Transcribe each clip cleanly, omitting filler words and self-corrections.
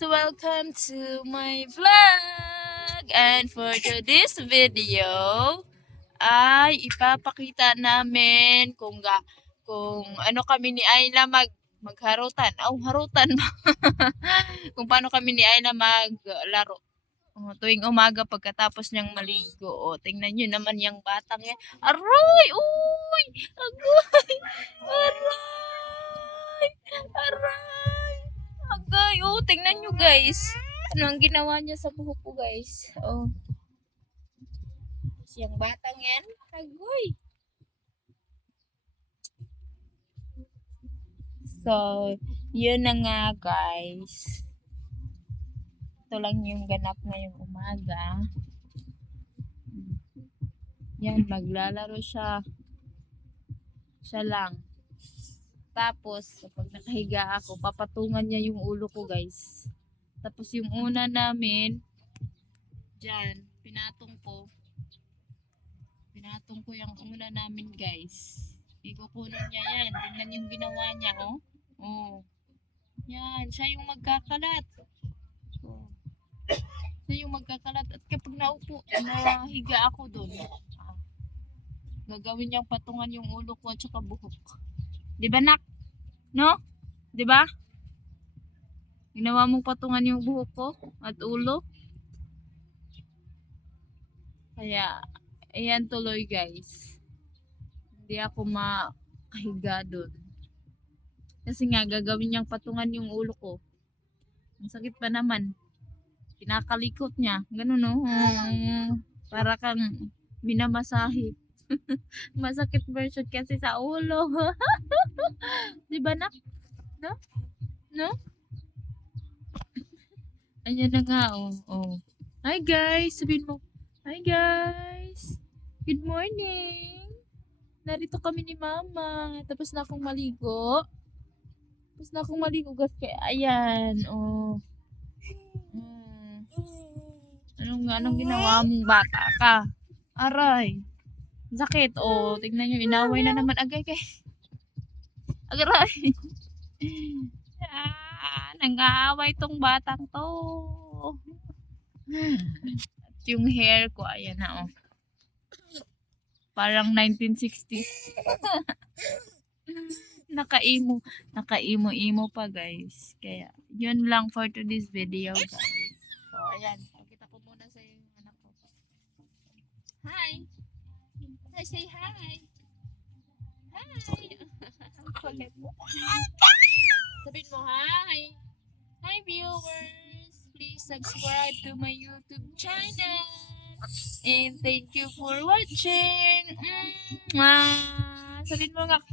Welcome to my vlog! And for today's video, ay ipapakita namin kung ano kami ni Ayla magharutan. Harutan ba? Kung paano kami ni Ayla maglaro. Tuwing umaga pagkatapos niyang maligo. Tingnan niyo naman yung batang yan. Aray! Uy! Agay! Aray! Aray! Agay! Tingnan niyo guys. Ano ang ginawa niya sa buhok ko guys. Siyang batang yan. Agoy! So, yun na nga guys. Ito lang yung ganap ngayong umaga. Yan, maglalaro siya. Siya lang. Tapos, kapag nakahiga ako, papatungan niya yung ulo ko guys. Tapos yung una namin, dyan, pinatong ko yung una namin guys. Ikukunin niya yan. Tingnan yung ginawa niya, Yan, siya yung magkakalat. Siya yung magkakalat. At kapag nahiga ako doon, gagawin niyang patungan yung ulo ko at saka buhok. Diba nak? No? Diba? Ginawa mong patungan yung buhok ko at ulo. Kaya, ayan tuloy guys. Hindi ako makahiga doon. Kasi nga, gagawin niyang patungan yung ulo ko. Ang sakit pa naman. Kinakalikot niya. Ganun no? Para kang minamasahe. Masakit version kasi sa ulo. Diba nak? No? No? Ayan na nga, Hi guys! Sabihin mo, hi guys! Good morning! Narito kami ni mama. Tapos na akong maligo. Guys. Kaya, ayan, Anong ginawa mong bata ka? Aray! Sakit, tignan nyo, inaway na naman. Agay. Aray! Nang-aaway tong batang to. At yung hair ko, ayan na, Parang 1960s. Naka-imo pa guys. Kaya, yun lang for today's video guys. So, ayan. Pakita ko muna sa yung anak ko. Hi! Hi, say hi! Hi! Ang kulit mo. Sabihin mo, hi! Hi viewers! Please subscribe to my YouTube channel. And thank you for watching. Sabihin mo nga.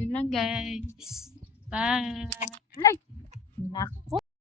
Yun lang guys. Bye. Ay! Nako.